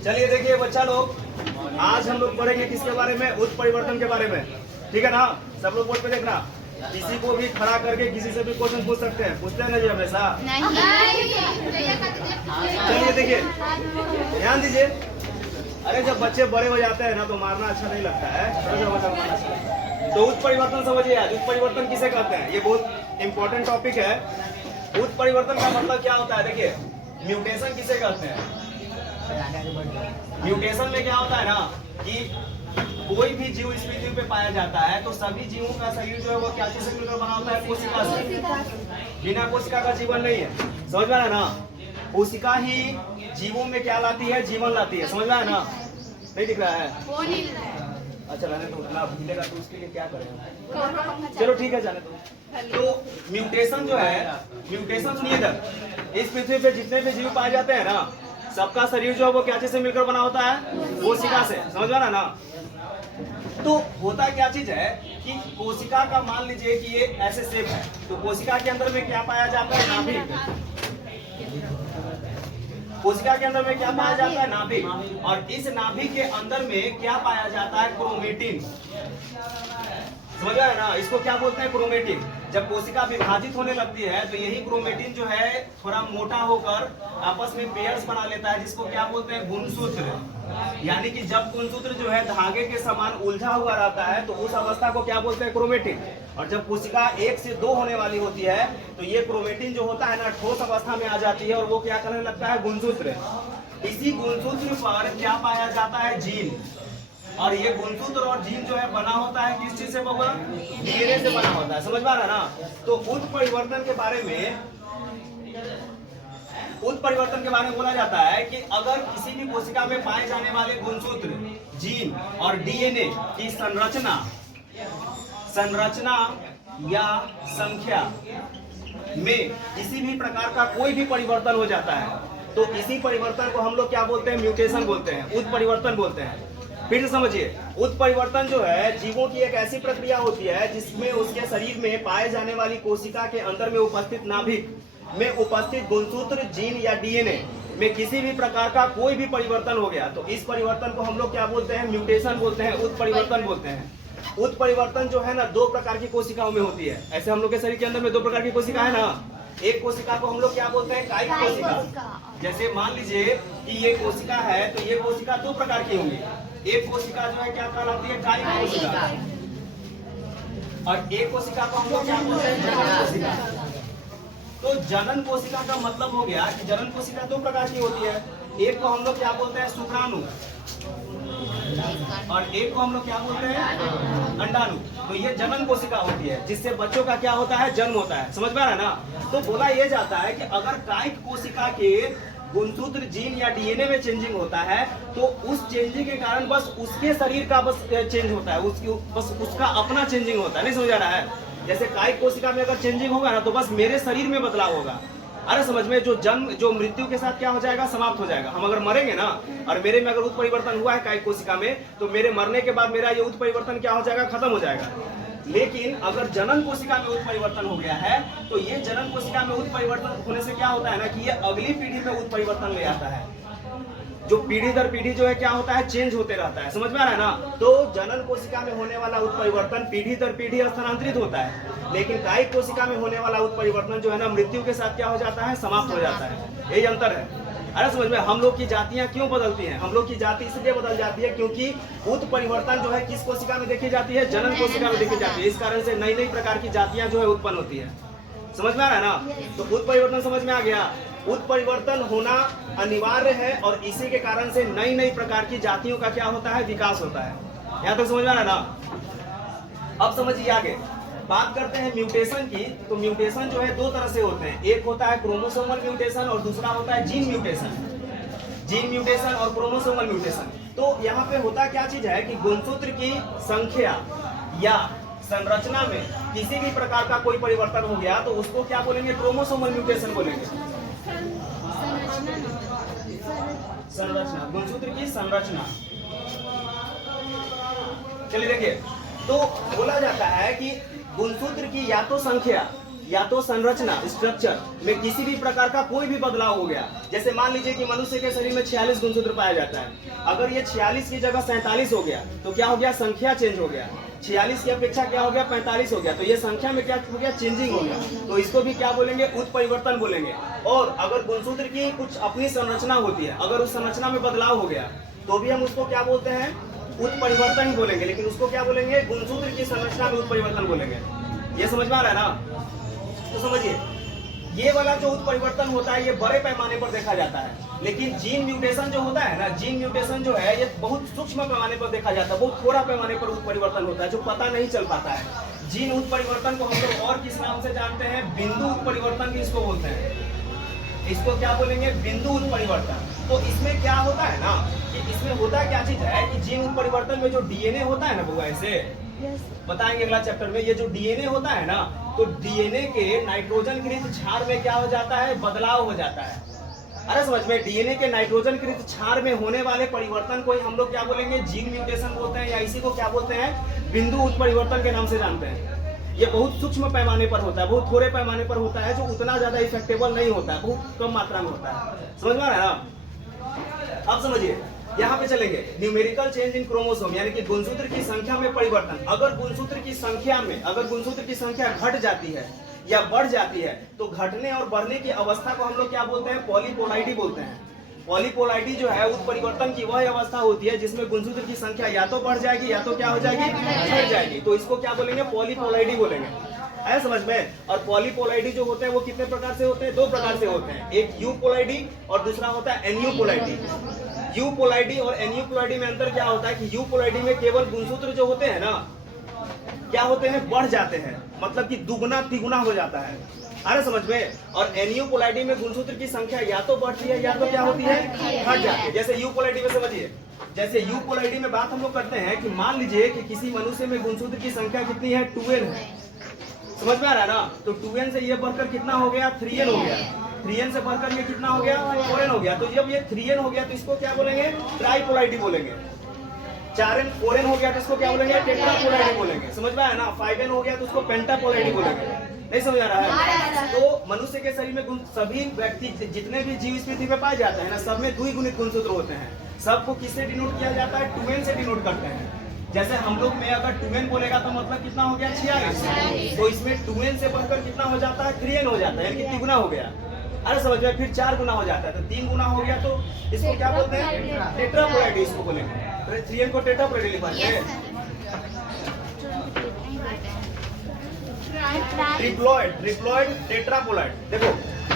चलिए देखिए बच्चा लोग, आज हम लोग पढ़ेंगे किसके बारे में? उत्परिवर्तन के बारे में। ठीक है ना? सब लोग बोर्ड पे देखना। किसी को भी खड़ा करके किसी से भी क्वेश्चन पूछ सकते हैं। पूछते हैं ना जी हमेशा? चलिए देखिए, ध्यान दीजिए। अरे जब बच्चे बड़े हो जाते हैं ना तो मारना अच्छा नहीं लगता है। तो उत्परिवर्तन समझिए। आज उत्परिवर्तन किसे कहते हैं? ये बहुत इंपॉर्टेंट टॉपिक है। उत्परिवर्तन का मतलब क्या होता है? देखिए, म्यूटेशन किसे कहते हैं? म्यूटेशन में क्या होता है ना कि कोई भी जीव इस पृथ्वी पे पाया जाता है तो सभी जीवों का शरीर जो है वो क्या चीज से मिलकर बना होता है? कोशिका से। बिना कोशिका का जीवन नहीं है। समझ में आया ना? कोशिका ही जीवों में क्या लाती है? जीवन लाती है। समझ में आया ना? नहीं दिख रहा है? अच्छा रहने तो उतना मिलेगा तो उसके लिए क्या करें? चलो ठीक है, जाने तो म्यूटेशन जो है, म्यूटेशन सुनिए इधर, इस पृथ्वी पे जितने भी जीव पाए जाते हैं ना, सबका शरीर जो है वो क्या चीज से मिलकर बना होता है? कोशिका से। समझ में आ रहा ना? तो होता क्या चीज है कि कोशिका का मान लीजिए कि ये ऐसे शेप है, तो कोशिका के अंदर में क्या पाया जाता है? नाभिक। कोशिका के अंदर में क्या पाया जाता है? नाभिक। और इस नाभिक के अंदर में क्या पाया जाता है? क्रोमेटिन। समझ आया ना? इसको क्या बोलते हैं? क्रोमेटिन। जब कोशिका विभाजित होने लगती है तो यही क्रोमेटिन जो है थोड़ा मोटा होकर आपस में पेयर्स बना लेता है, जिसको क्या बोलते हैं? गुणसूत्र। यानी कि जब गुणसूत्र जो है धागे के समान उलझा हुआ रहता है तो उस अवस्था को क्या बोलते हैं? क्रोमेटिन। और जब कोशिका 1 से 2 होने वाली होती है तो ये क्रोमेटिन जो होता है ना, ठोस अवस्था में आ जाती है और वो क्या करने लगता है? गुणसूत्र। इसी गुणसूत्र पर क्या पाया जाता है? जीन। और ये गुणसूत्र और जीन जो है बना होता है किस चीज से? बबा डीएनए से बना होता है। समझ में आ रहा है ना? तो उत्परिवर्तन के बारे में बोला जाता है कि अगर किसी भी कोशिका में पाए जाने वाले गुणसूत्र, जीन और डीएनए की संरचना या संख्या में किसी भी प्रकार का कोई भी परिवर्तन हो जाता है तो इसी परिवर्तन को हम लोग क्या बोलते हैं? म्यूटेशन बोलते हैं, उत्परिवर्तन बोलते हैं। फिर से समझिए, उत्परिवर्तन जो है जीवों की एक ऐसी प्रक्रिया होती है जिसमें उसके शरीर में पाए जाने वाली कोशिका के अंदर में उपस्थित नाभिक में उपस्थित गुणसूत्र, जीन या डीएनए में किसी भी प्रकार का कोई भी परिवर्तन हो गया तो इस परिवर्तन को हम लोग क्या बोलते हैं? म्यूटेशन बोलते हैं, उत्परिवर्तन बोलते हैं। उत्परिवर्तन जो है ना 2 प्रकार की कोशिकाओं में होती है। ऐसे हम लोग के शरीर के अंदर में 2 प्रकार की कोशिका है ना। एक कोशिका को हम लोग क्या बोलते हैं? कायिक कोशिका। जैसे मान लीजिए कि ये कोशिका है तो ये कोशिका 2 प्रकार की होंगी। एक कोशिका जो है क्या कहलाती है? कायिक कोशिका। और एक कोशिका को हम लोग क्या बोलते हैं? जनन कोशिका। तो जनन कोशिका का मतलब हो गया कि जनन कोशिका 2 प्रकार की होती है। एक को हम लोग क्या बोलते हैं? शुक्राणु। और एक को हम लोग क्या बोलते हैं? अंडाणु। तो ये जनन कोशिका होती है जिससे बच्चों का क्या होता है? जन्म होता है। समझ में आ रहा है ना? तो बोला यह जाता है कि अगर कायिक कोशिका के गुणसूत्र, जीन या डीएनए में चेंजिंग होता है तो उस चेंजिंग के कारण बस उसके शरीर का बस चेंज होता है, बस उसका अपना चेंजिंग होता है। नहीं समझ आ रहा है? जैसे कायिक कोशिका में अगर चेंजिंग होगा ना तो बस मेरे शरीर में बदलाव होगा। अरे समझ में, जो मृत्यु के साथ क्या हो जाएगा? समाप्त हो जाएगा। हम अगर मरेंगे ना और मेरे में अगर उत्परिवर्तन हुआ है कायिक कोशिका में तो मेरे मरने के बाद मेरा ये उत्परिवर्तन क्या हो जाएगा? खत्म हो जाएगा। लेकिन अगर जनन कोशिका में उत्परिवर्तन हो गया है तो ये जनन कोशिका में उत्परिवर्तन होने से क्या होता है ना कि ये अगली पीढ़ी में उत्परिवर्तन ले आता है। जो पीढ़ी दर पीढ़ी जो है क्या होता है? चेंज होते रहता है। समझ में आ रहा है ना? तो जनन कोशिका में होने वाला उत्परिवर्तन पीढ़ी दर पीढ़ी स्थानांतरित होता है, लेकिन कायिक कोशिका में होने वाला उत्परिवर्तन जो है ना मृत्यु के साथ क्या हो जाता है? समाप्त हो जाता है। यही अंतर है। अरे समझ में, हम लोग की जातियां क्यों बदलती हैं? हम लोग की जाति इसलिए बदल जाती है क्योंकि उत्परिवर्तन जो है किस कोशिका में देखी जाती है? जनन कोशिका में देखी जाती है। इस कारण से नई नई प्रकार की जातियां जो है उत्पन्न होती है। समझ में आ रहा है ना? तो उत्परिवर्तन समझ में आ गया। उत्परिवर्तन होना अनिवार्य है और इसी के कारण से नई नई प्रकार की जातियों का क्या होता है? विकास होता है। यहाँ तक समझ में आ रहा है ना? अब समझिए आगे बात करते हैं म्यूटेशन की। तो म्यूटेशन जो है 2 तरह से होते हैं। एक होता है क्रोमोसोमल म्यूटेशन और दूसरा होता है जीन म्यूटेशन। जीन म्यूटेशन और क्रोमोसोमल म्यूटेशन। तो यहाँ पे होता क्या चीज है कि गुणसूत्र की संख्या या संरचना में किसी भी प्रकार का कोई परिवर्तन हो गया तो उसको क्या बोलेंगे? क्रोमोसोमल म्यूटेशन बोलेंगे। संरचना, गुणसूत्र की संरचना। चलिए देखिए, तो बोला जाता है कि गुणसूत्र की या तो संख्या या तो संरचना स्ट्रक्चर में किसी भी प्रकार का कोई भी बदलाव हो गया, जैसे मान लीजिए कि मनुष्य के शरीर में 46 गुणसूत्र पाया जाता है, अगर ये 46 की जगह 47 हो गया तो क्या हो गया, संख्या चेंज हो गया। 46 की अपेक्षा क्या हो गया, 45 हो गया, तो ये संख्या में क्या हो गया, चेंजिंग हो गया, तो इसको भी क्या बोलेंगे, उत्परिवर्तन बोलेंगे। और अगर गुणसूत्र की कुछ अपनी संरचना होती है, अगर उस संरचना में बदलाव हो गया तो भी हम उसको क्या बोलते हैं, उत्परिवर्तन ही बोलेंगे, लेकिन उसको क्या बोलेंगे, गुणसूत्र की संरचना में उत्परिवर्तन बोलेंगे। ये समझ में आ रहा है ना? तो समझिए, ये वाला जो उत्परिवर्तन होता है ये बड़े पैमाने पर देखा जाता है, लेकिन जीन म्यूटेशन जो होता है ना, जीन म्यूटेशन जो है ये बहुत सूक्ष्म पैमाने पर देखा जाता है, बहुत थोड़ा पैमाने पर उत्परिवर्तन होता है जो पता नहीं चल पाता है। जीन उत्परिवर्तन को हम लोग और किस नाम से जानते हैं, बिंदु उत्परिवर्तन भी इसको बोलते हैं। इसको क्या बोलेंगे, बिंदु उत्परिवर्तन। तो इसमें क्या होता है ना, कि इसमें होता क्या चीज है कि जीन उत्परिवर्तन में जो डीएनए होता है ना बुआ, ऐसे बताएंगे अगला चैप्टर में, ये जो डीएनए होता है ना, तो डीएनए के नाइट्रोजन कृत क्षार में क्या हो जाता है, बदलाव हो जाता है। अरे समझ में, डीएनए के नाइट्रोजन कृत क्षार में होने वाले परिवर्तन को ही हम लोग क्या बोलेंगे, जीन म्यूटेशन बोलते हैं, या इसी को क्या बोलते हैं, बिंदु उत्परिवर्तन के नाम से जानते हैं। ये बहुत सूक्ष्म पैमाने पर होता है, बहुत थोड़े पैमाने पर होता है, जो उतना ज्यादा इफेक्टेबल नहीं होता है, बहुत कम मात्रा में होता है। समझ में आ रहा है? अब समझिए, यहाँ पे चलेंगे, न्यूमेरिकल चेंज इन क्रोमोसोम, यानी कि गुणसूत्र की संख्या में परिवर्तन। अगर गुणसूत्र की संख्या घट जाती है या बढ़ जाती है, तो घटने और बढ़ने की अवस्था को हम लोग क्या बोलते हैं, पॉलीपोलाइडी बोलते हैं। पॉलीपोलाइडी जो है उत्परिवर्तन की वह अवस्था होती है जिसमें गुणसूत्र की संख्या या तो बढ़ जाएगी या तो क्या हो जाएगी, घट जाएगी, तो इसको क्या बोलेंगे, पॉलीपोलाइडी बोलेंगे। है समझ में? और पॉलीपोलाइडी जो होते हैं वो कितने प्रकार से होते हैं, दो प्रकार से होते हैं, एक यूपोलाइडी और दूसरा होता है एन्यूपोलाइडी। यूपोलाइडी और एन्यूपोलाइडी में अंतर क्या होता है कि यूपोलाइडी में केवल गुणसूत्र जो होते हैं ना, क्या होते हैं, बढ़ जाते हैं, मतलब कि दुगना तिगुना हो जाता है। अरे समझ में? और एन्यूपोलाइडी में गुणसूत्र की संख्या या तो बढ़ती है या तो क्या होती है, घट जाती है। जैसे यूपोलाइडी में समझिए, जैसे यूपोलाइडी में बात हम लोग करते हैं कि मान लीजिए कि किसी मनुष्य में गुणसूत्र की संख्या कितनी है, 2n है। समझ में आ रहा है ना? तो 2n से ये बढ़कर कितना हो गया, 3n हो गया। 3n से बढ़कर ये कितना हो गया, 4n हो गया। तो जब ये 3n हो गया तो इसको क्या बोलेंगे, ट्राइपोलाइडी बोलेंगे। 4n 4n हो गया तो इसको क्या बोलेंगे, टेट्रापोलाइडी बोलेंगे। समझ में आया ना? 5n हो गया तो उसको पेंटापोलाइडी बोलेंगे। नहीं समझ आ रहा है? तो मनुष्य के शरीर में सभी व्यक्ति जितने भी जीव इस पृथ्वी में पाए जाते हैं ना, सब में द्विगुणित गुणसूत्र होते हैं। सबको किससे डिनोट किया जाता है, 2n से डिनोट करते हैं। जैसे हम लोग में अगर 2n बोलेगा तो मतलब कितना हो गया, 46। तो इसमें 2n से बढ़कर कितना हो जाता है, 3n हो जाता है, यानी कि तिगुना हो गया। अरे समझ में? फिर 4 गुना हो जाता है, तो 3 गुना हो गया, तो इसको क्या बोलते हैं, टेट्रापोलाइडी इसको बोलेंगे। तो 3n को टेट्रापोलाइडी लिखा ट्रिप्लॉइड टेट्रापोलाइड। देखो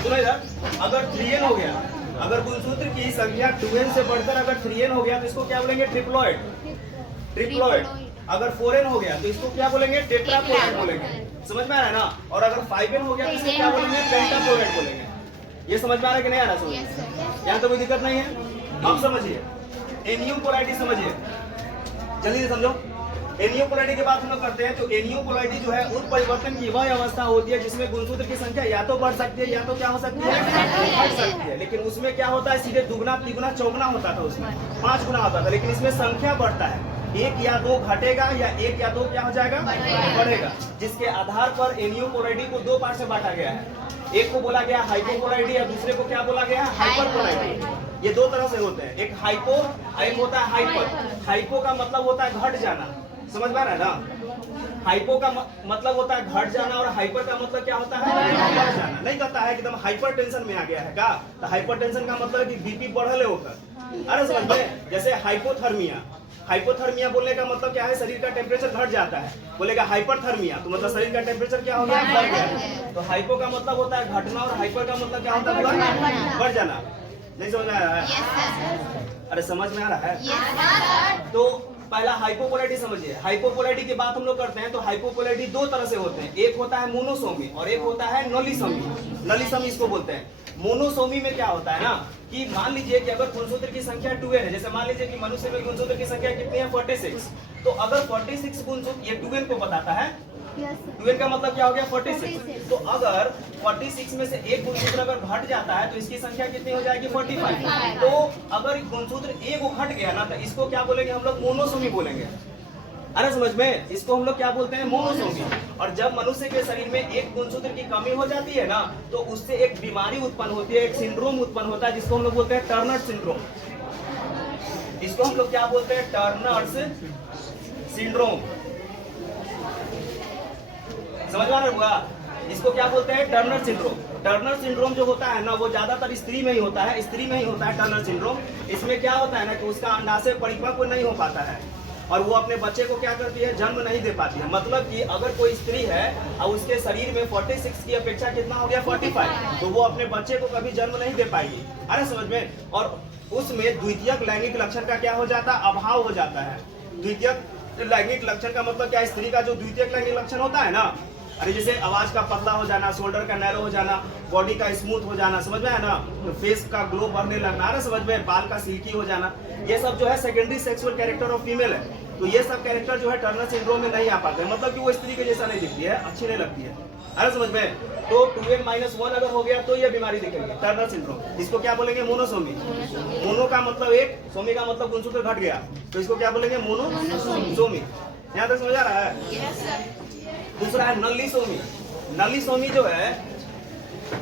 सुनो इधर, अगर 3n हो गया, अगर गुणसूत्र की संख्या 2n से बढ़कर अगर 3n हो गया तो इसको क्या बोलेंगे, ट्रिप्लॉइड। अगर 4n हो गया तो इसको क्या बोलेंगे, टेट्रापोलाइड बोलेंगे। समझ में आ रहा है ना? और अगर 5n हो गया तो इसको क्या बोलेंगे, पेंटापोलाइड बोलेंगे। ये समझ में आ रहा है कि नहीं आ रहा? समझ यहाँ तो कोई दिक्कत नहीं है। अब समझिए, एन्यूपोलाइडी समझिए, जल्दी से समझो। एन्यूपोलाइडी की बात हम लोग करते हैं, तो एन्यूपोलाइडी जो है उत्परिवर्तन की वह अवस्था होती है जिसमें गुणसूत्र की संख्या या तो बढ़ सकती है या तो क्या हो सकती है, घट सकती है। लेकिन उसमें क्या होता है, सीधे दुगना तिगुना चौगुना होता था, उसमें 5 गुना होता था। लेकिन इसमें संख्या बढ़ता है, 1 या 2 घटेगा या 1 या 2 क्या हो जाएगा, बढ़ेगा। जिसके आधार पर एन्यूपोलाइडी को 2 पार्ट से बांटा गया है। एक को बोला गया हाइपोपोलाइडी या दूसरे को क्या बोला गया, हाइपरपोलाइडी। ये 2 तरह से होते हैं, एक हाइपो, एक होता है हाइपर। हाइपो का मतलब होता है घट जाना। समझ में आ रहा है ना? हाइपो का मतलब होता है घट जाना, और हाइपर का मतलब क्या होता है, बढ़ जाना। नहीं कहता है कि एकदम हाइपर टेंशन में आ गया है का, तो हाइपर टेंशन का मतलब है कि बीपी बढ़ल होकर। अरे समझ में? जैसे हाइपोथर्मिया, हाइपोथर्मिया बोलने का मतलब क्या है, शरीर का टेम्परेचर घट जाता है। बोलेगा हाइपरथर्मिया तो मतलब शरीर का टेम्परेचर क्या हो गया, बढ़ गया। तो हाइपो का मतलब होता है घटना, और हाइपर का मतलब क्या होता है, बढ़ जाना। नहीं समझ में आ रहा है? अरे समझ में आ रहा है? तो पहला हाइपोपोलाइडी समझिए। हाइपोपोलाइडी की बात हम लोग करते हैं, तो हाइपोपोलाइडी 2 तरह से होते हैं, एक होता है मोनोसोमी और एक होता है नॉलिसोमी। नॉलिसोमी इसको बोलते हैं। मोनोसोमी में क्या होता है ना, कि मान लीजिए कि अगर गुणसूत्र की संख्या 2n है, जैसे मान लीजिए कि मनुष्य में गुणसूत्र की संख्या कितनी है, 46। तो अगर 46 गुणसूत्र, ये 2n को बताता है, 2n का मतलब क्या हो गया, 46। तो अगर 46 में से एक गुणसूत्र अगर घट जाता है तो इसकी संख्या कितनी हो जाएगी, 45। तो अगर गुणसूत्र एक घट गया ना, तो इसको क्या बोलेंगे हम लोग, मोनोसोमी बोलेंगे। अरे समझ में, इसको हम लोग क्या बोलते हैं, मोनोसोमी। और जब मनुष्य के शरीर में एक गुणसूत्र की कमी हो जाती है ना, तो उससे एक बीमारी उत्पन्न होती है, एक सिंड्रोम उत्पन्न होता है, जिसको हम लोग बोलते हैं टर्नर सिंड्रोम। इसको हम लोग क्या बोलते हैं, टर्नर्स सिंड्रोम। समझ में आ रहा होगा, इसको क्या बोलते हैं, टर्नर सिंड्रोम। टर्नर सिंड्रोम जो होता है ना, वो ज्यादातर स्त्री में ही होता है, स्त्री में ही होता है टर्नर सिंड्रोम। इसमें क्या होता है ना कि उसका अंडाशय परिपक्व नहीं हो पाता है और वो अपने बच्चे को क्या करती है, जन्म नहीं दे पाती है। मतलब कि अगर कोई स्त्री है और उसके शरीर में 46 की अपेक्षा कितना हो गया, 45, तो वो अपने बच्चे को कभी जन्म नहीं दे पाएगी। अरे समझ में, और उसमें द्वितीयक लैंगिक लक्षण का क्या हो जाता है, अभाव हो जाता है। द्वितीयक लैंगिक लक्षण का मतलब क्या है, स्त्री का जो द्वितीयक लैंगिक लक्षण होता है ना, अरे जैसे आवाज का पतला हो जाना, शोल्डर का नैरो हो जाना, बॉडी का स्मूथ हो जाना, समझ में है ना, तो फेस का ग्लो बढ़ने लगना, अरे समझ में, बाल का सिल्की हो जाना, ये सब जो है secondary sexual character of female है। तो ये सब कैरेक्टर जो है टर्नर सिंड्रोम में नहीं आ पाते हैं, मतलब कि वो स्त्री के जैसा नहीं दिखती है, अच्छी नहीं लगती है। अरे समझ में, तो 2n-1 अगर हो गया तो ये बीमारी दिखेगी, टर्नर सिंड्रोम। इसको क्या बोलेंगे, मोनोसोमी। मोनो का मतलब एक, सोमी का मतलब गुणसूत्र घट गया, तो इसको क्या बोलेंगे, मोनोसोमी। यहाँ तक समझ आ रहा है। दूसरा है नल्लीसोमी। नल्लीसोमी जो है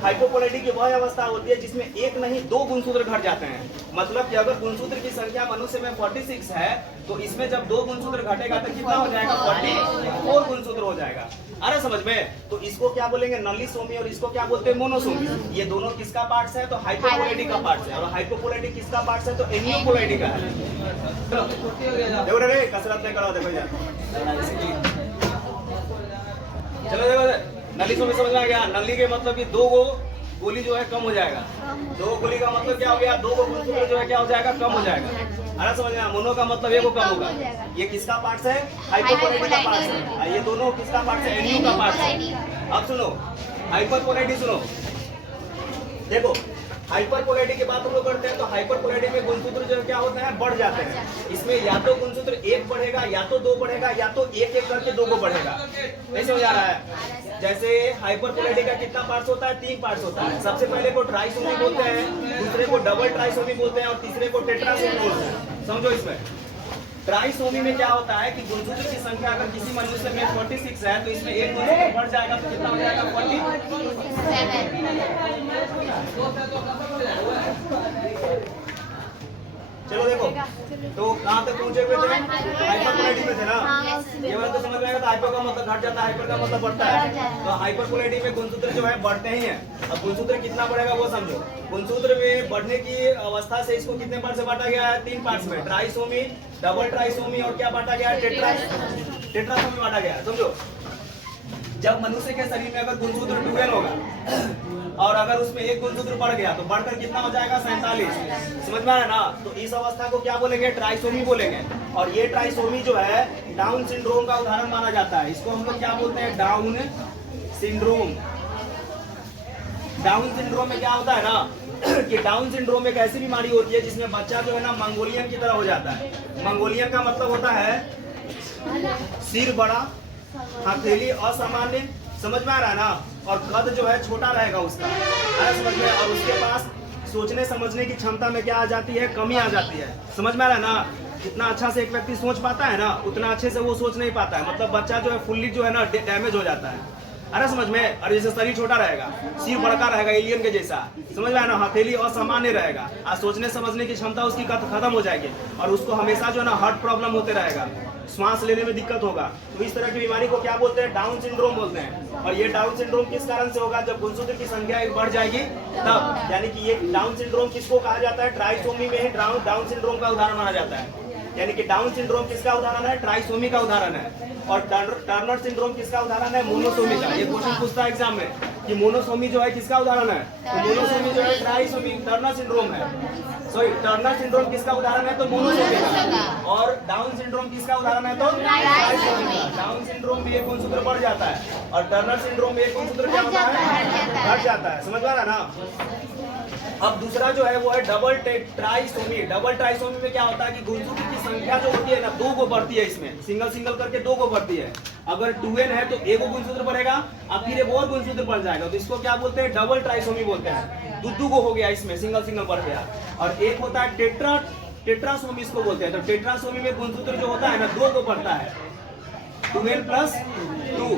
हाइपोपोलैरिटी की वह अवस्था होती है जिसमें एक नहीं दो गुणसूत्र घट जाते हैं। मतलब कि अगर गुणसूत्र की संख्या मनुष्य में 46 है, तो इसमें जब दो गुणसूत्र घटेगा तो कितना हो जाएगा, 44 गुणसूत्र हो जाएगा। अरे समझ में, तो इसको क्या बोलेंगे, नल्लीसोमी, और इसको क्या बोलते हैं, मोनोसोमी। ये दोनों किसका पार्ट्स है, तो हाइपोपोलैरिटी का पार्ट्स है, और हाइपोपोलैरिटी किसका पार्ट्स है, तो एनियोपोलैरिटी का है। देखो रे, कसरत नहीं करो, देखो यार, चलो देखो, नली में समझ में आ गया। नली के मतलब कि दो गो गोली जो है कम हो जाएगा। दो गोली का मतलब क्या हो गया, दो गो गुणसूत्र जो है क्या हो जाएगा, कम हो जाएगा। अरे समझ में, मोनो का मतलब एक को कम होगा। ये किसका पार्ट है, हाइपोपोलैरिटी का पार्ट है। ये दोनों किसका पार्ट है, एनियो का पार्ट है। अब सुनो हाइपरपोलैरिटी, सुनो देखो, हाइपरपोलैरिटी की बात हम लोग करते हैं, तो हाइपरपोलैरिटी में गुणसूत्र जो क्या होता है, बढ़ जाते हैं। इसमें या तो गुणसूत्र एक बढ़ेगा, या तो दो बढ़ेगा, या तो एक एक करके दो को बढ़ेगा। नहीं समझ आ रहा है। जैसे हाइपरपोलैरिटी का कितना पार्ट्स होता है, 3 पार्ट्स होता है। सबसे पहले को ट्राइसोमी बोलते हैं, दूसरे को डबल ट्राइसोमी बोलते हैं, और तीसरे को टेट्रासोमी बोलते हैं। समझो, इसमें ट्राइसोमी में क्या होता है कि गुणसूत्र की संख्या अगर किसी मनुष्य में 46 है, तो इसमें एक गुणसूत्र बढ़ जाएगा, तो कितना हो जाएगा, 47। चलो देखो, तो कहाँ तक पहुंचे हुए थे, हाइपरपोलैरिटी में थे ना। ये बात तो समझ में आएगा। तो हाइपर का मतलब घट जाता है, हाइपर का मतलब बढ़ता है। तो हाइपरपोलैरिटी में गुणसूत्र जो है बढ़ते ही हैं। अब गुणसूत्र कितना बढ़ेगा वो समझो। गुणसूत्र में बढ़ने की अवस्था से इसको कितने पार्ट से बांटा गया है, 3 पार्ट्स में, ट्राइसोमी, डबल ट्राइसोमी, और क्या बांटा गया है, टेट्रासोमी बांटा गया है। समझो, जब मनुष्य के शरीर में अगर गुणसूत्र 12 होगा और अगर उसमें एक गुणसूत्र बढ़ गया, तो बढ़कर कितना हो जाएगा, 47। समझ में आया ना। तो इस अवस्था को क्या बोलेंगे, ट्राइसोमी बोलेंगे। और ये ट्राइसोमी जो है डाउन सिंड्रोम का उदाहरण माना जाता है। इसको हम लोग क्या बोलते हैं, डाउन सिंड्रोम। डाउन सिंड्रोम में क्या होता है ना कि डाउन सिंड्रोम एक ऐसी बीमारी होती है जिसमें बच्चा जो है ना मंगोलियन की तरह हो जाता है। मंगोलियन का मतलब होता है सिर बड़ा, हथेली असामान्य, समझ में आ रहा है ना, और कद जो है छोटा रहेगा उसका, समझ में। और उसके पास सोचने समझने की क्षमता में क्या आ जाती है, कमी आ जाती है। समझ में आ रहा है ना। जितना अच्छा से एक व्यक्ति सोच पाता है ना, उतना अच्छे से वो सोच नहीं पाता है। मतलब बच्चा जो है फुल्ली जो है ना डैमेज हो जाता है। अरे समझ में। और जैसे शरीर छोटा रहेगा, सिर बड़का रहेगा एलियन के जैसा, समझ में आया ना, हथेली असामान्य रहेगा, और सोचने समझने की क्षमता उसकी खत्म हो जाएगी, और उसको हमेशा जो है ना हार्ट प्रॉब्लम होते रहेगा, श्वास लेने में दिक्कत होगा। तो इस तरह की बीमारी को क्या बोलते हैं, डाउन सिंड्रोम बोलते हैं। और ये डाउन सिंड्रोम किस कारण से होगा, जब गुणसूत्र की संख्या एक बढ़ जाएगी तब। यानी कि ये डाउन सिंड्रोम किसको कहा जाता है, ट्राइसोमी में ही डाउन सिंड्रोम का उदाहरण माना जाता है। यानी कि डाउन सिंड्रोम किसका उदाहरण है, ट्राइसोमी का उदाहरण है। और टर्नर सिंड्रोम किसका उदाहरण है, मोनोसोमी का। ये क्वेश्चन पूछता है एग्जाम में कि मोनोसोमी जो है किसका उदाहरण है, तो मोनोसोमी जो है ट्राइसोमी, टर्नर सिंड्रोम है। सॉरी, टर्नर सिंड्रोम किसका उदाहरण है, तो मोनोसोमी का। और डाउन सिंड्रोम किसका उदाहरण है, तो ट्राइसोमी का। डाउन सिंड्रोम में एक गुणसूत्र बढ़ जाता है, और टर्नर सिंड्रोम में एक गुणसूत्र क्या होता है, घट जाता है। समझ आ रहा ना। अब दूसरा जो है वो है डबल ट्राइसोमी। डबल ट्राइसोमी में क्या होता है कि गुणसूत्र की संख्या जो होती है ना, 2 को बढ़ती है। इसमें सिंगल सिंगल करके 2 को बढ़ती है। अगर 2n है तो एक गुणसूत्र बढ़ेगा, अब फिर एक और गुणसूत्र बढ़ जाएगा, तो इसको क्या बोलते हैं, डबल ट्राइसोमी बोलते हैं। दो को हो गया, इसमें सिंगल सिंगल बढ़ गया। और एक होता है टेट्रासोमी, इसको बोलते हैं। तो टेट्रासोमी में गुणसूत्र जो होता है ना, 2 को बढ़ता है। 2n plus 2।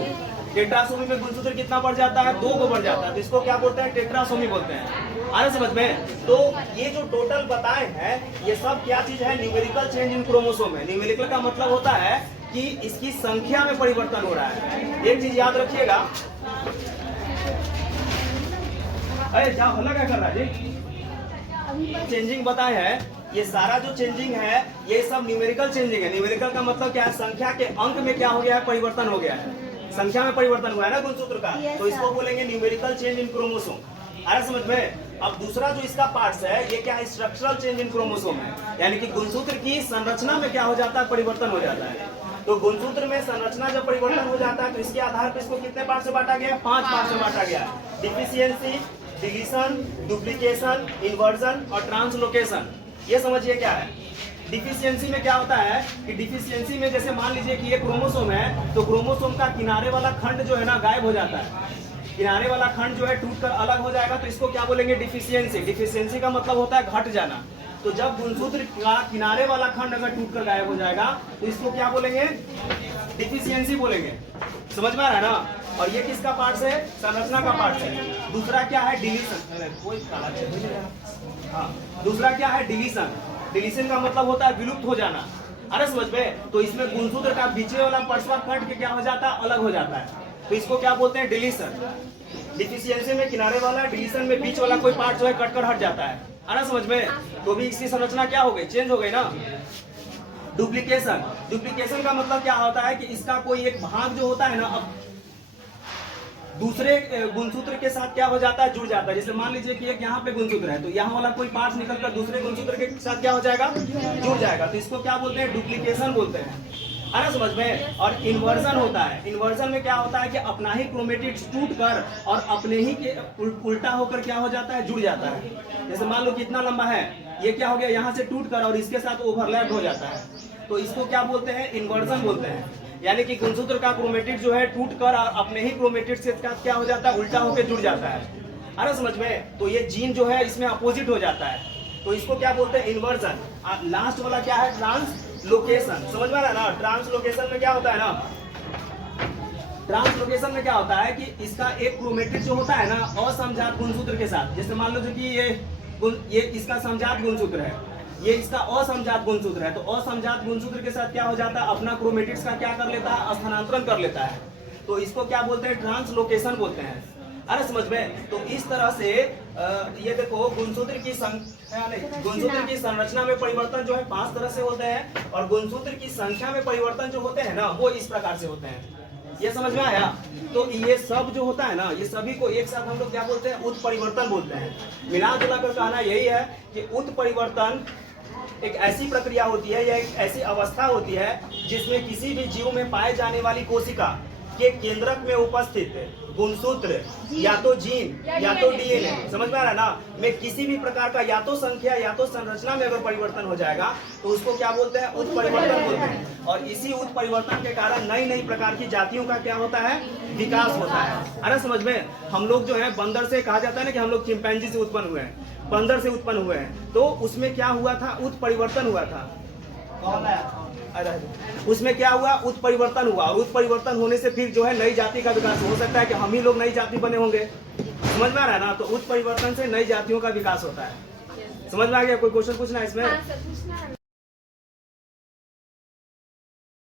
टेट्रासोमी में गुणसूत्र कितना बढ़ जाता है? 2 को बढ़ जाता है, तो इसको क्या बोलते हैं? टेट्रासोमी बोलते हैं। आ रहा समझ में? तो ये जो टोटल बताए हैं ये सब क्या चीज है? न्यूमेरिकल चेंज इन क्रोमोसोम है। न्यूमेरिकल का मतलब होता है कि इसकी संख्या में परिवर्तन हो रहा है। एक चीज याद रखिएगा, अरे क्या हल्ला क्या कर रहा है जी? चेंजिंग बताए हैं, ये सारा जो चेंजिंग है ये सब न्यूमेरिकल चेंजिंग है। न्यूमेरिकल का मतलब क्या है? संख्या के अंक में क्या हो गया है? परिवर्तन हो गया है। संख्या में परिवर्तन हुआ है ना गुणसूत्र का, तो इसको बोलेंगे न्यूमेरिकल चेंज इन क्रोमोसोम। आ रहा समझ में? अब दूसरा जो इसका पार्ट्स है ये क्या है? स्ट्रक्चरल चेंज इन क्रोमोसोम है, यानी कि गुणसूत्र की संरचना में क्या हो जाता है? परिवर्तन हो जाता है। तो गुणसूत्र में संरचना जब परिवर्तन हो जाता है तो इसके आधार पर इसको कितने पार्ट से बांटा गया? 5 पार्ट से बांटा गया। डिफिशियंसी, डिलीशन, डुप्लीकेशन, इन्वर्जन और ट्रांसलोकेशन। ये समझिए क्या है। डिफिशियंसी में क्या होता है कि डिफिशियंसी में जैसे मान लीजिए कि ये क्रोमोसोम है, तो क्रोमोसोम का किनारे वाला खंड जो है ना गायब हो जाता है। किनारे वाला खंड जो है टूटकर अलग हो जाएगा, तो इसको क्या बोलेंगे? डिफिशियंसी। डिफिशियंसी का मतलब होता है घट जाना। तो जब गुणसूत्र का किनारे वाला खंड अगर टूटकर गायब हो जाएगा तो इसको क्या बोलेंगे? डिफिशियंसी बोलेंगे। समझ में आ रहा है ना? और ये किसका पार्ट है? संरचना का पार्ट है। दूसरा क्या है? डिलीशन। हाँ, दूसरा क्या है? डिलीशन। डिलीशन का मतलब होता है विलुप्त हो जाना। अरे समझ में? तो इसमें गुणसूत्र का बीच वाला पक्षवा कट के क्या हो जाता है? अलग हो जाता है, तो इसको क्या बोलते हैं? डिलीशन। डिफिशियंसी में किनारे वाला, डिलीशन में बीच वाला कोई पार्ट जो है कटकर हट जाता है। अरे समझ में? तो भी इसकी संरचना क्या हो गई? चेंज हो गई ना। डुप्लीकेशन। डुप्लीकेशन का मतलब क्या होता है कि इसका कोई एक भाग जो होता है ना, अब दूसरे गुणसूत्र के साथ क्या हो जाता है? जुड़ जाता है। जैसे मान लीजिए कि एक यहाँ पे गुणसूत्र है, तो यहाँ वाला कोई पार्ट निकलकर दूसरे गुणसूत्र के साथ क्या हो जाएगा? जुड़ जाएगा, तो इसको क्या बोलते हैं? डुप्लीकेशन बोलते हैं। है ना समझ में? और इन्वर्जन होता है। इन्वर्जन में क्या होता है कि अपना ही क्रोमेटिड्स टूटकर और अपने ही के उल्टा होकर क्या हो जाता है? जुड़ जाता है। जैसे मान लो कितना लंबा है, ये क्या हो गया? यहाँ से टूटकर और इसके साथ ओवरलैप हो जाता है, तो इसको क्या बोलते हैं? इन्वर्जन बोलते हैं। यानी कि गुणसूत्र का क्रोमेटिड जो है टूटकर और अपने ही क्रोमेटिड से क्या हो जाता है? उल्टा होकर जुड़ जाता है। अरे समझ में? तो ये जीन जो है इसमें अपोजिट हो जाता है, तो इसको क्या बोलते हैं? इन्वर्जन। लास्ट वाला क्या है? ट्रांसलोकेशन। समझ में आ रहा है ना? ट्रांसलोकेशन में क्या होता है ना? ट्रांसलोकेशन में क्या होता है कि इसका एक क्रोमेटिड जो होता है ना असमजात गुणसूत्र के साथ, जैसे मान लो कि ये इसका समजात गुणसूत्र है, ये इसका असमजात गुणसूत्र है, तो असमजात गुणसूत्र के साथ क्या हो जाता है? अपना क्रोमेटिड्स का क्या कर लेता है? स्थानांतरण कर लेता है, तो इसको क्या बोलते हैं? ट्रांसलोकेशन बोलते हैं। अरे समझ में? तो इस तरह से ये देखो गुणसूत्र की गुणसूत्र की संरचना में परिवर्तन जो है 5 तरह से होते हैं, और गुणसूत्र की संख्या में परिवर्तन जो होते हैं ना वो इस प्रकार से होते हैं। ये समझ में आया? तो ये सब जो होता है ना, ये सभी को एक साथ हम लोग क्या बोलते हैं? उत्परिवर्तन बोलते हैं। मिला जुला कर कहना यही है कि उत्परिवर्तन एक ऐसी प्रक्रिया होती है या एक ऐसी अवस्था होती है जिसमें किसी भी जीव में पाए जाने वाली कोशिका के केंद्रक में उपस्थित गुणसूत्र या तो जीन या तो डीएनए, समझ में आ रहा है ना, में किसी भी प्रकार का या तो संख्या या तो संरचना में अगर परिवर्तन हो जाएगा तो उसको क्या बोलते हैं? उत्परिवर्तन बोलते हैं। और इसी उत्परिवर्तन के कारण नई नई प्रकार की जातियों का क्या होता है? विकास होता है। अरे समझ में? हम लोग जो है बंदर से कहा जाता है ना कि हम लोग चिंपैंजी से उत्पन्न हुए हैं, बंदर से उत्पन्न हुए हैं, तो उसमें क्या हुआ था? उत्परिवर्तन हुआ था। उसमें क्या हुआ? उत्परिवर्तन हुआ, और उत्परिवर्तन होने से फिर जो है नई जाति का विकास हो सकता है कि हम ही लोग नई जाति बने होंगे। समझ में आ रहा है ना? तो उत्परिवर्तन से नई जातियों का विकास होता है। समझ में आ गया? कोई क्वेश्चन पूछना है इसमें?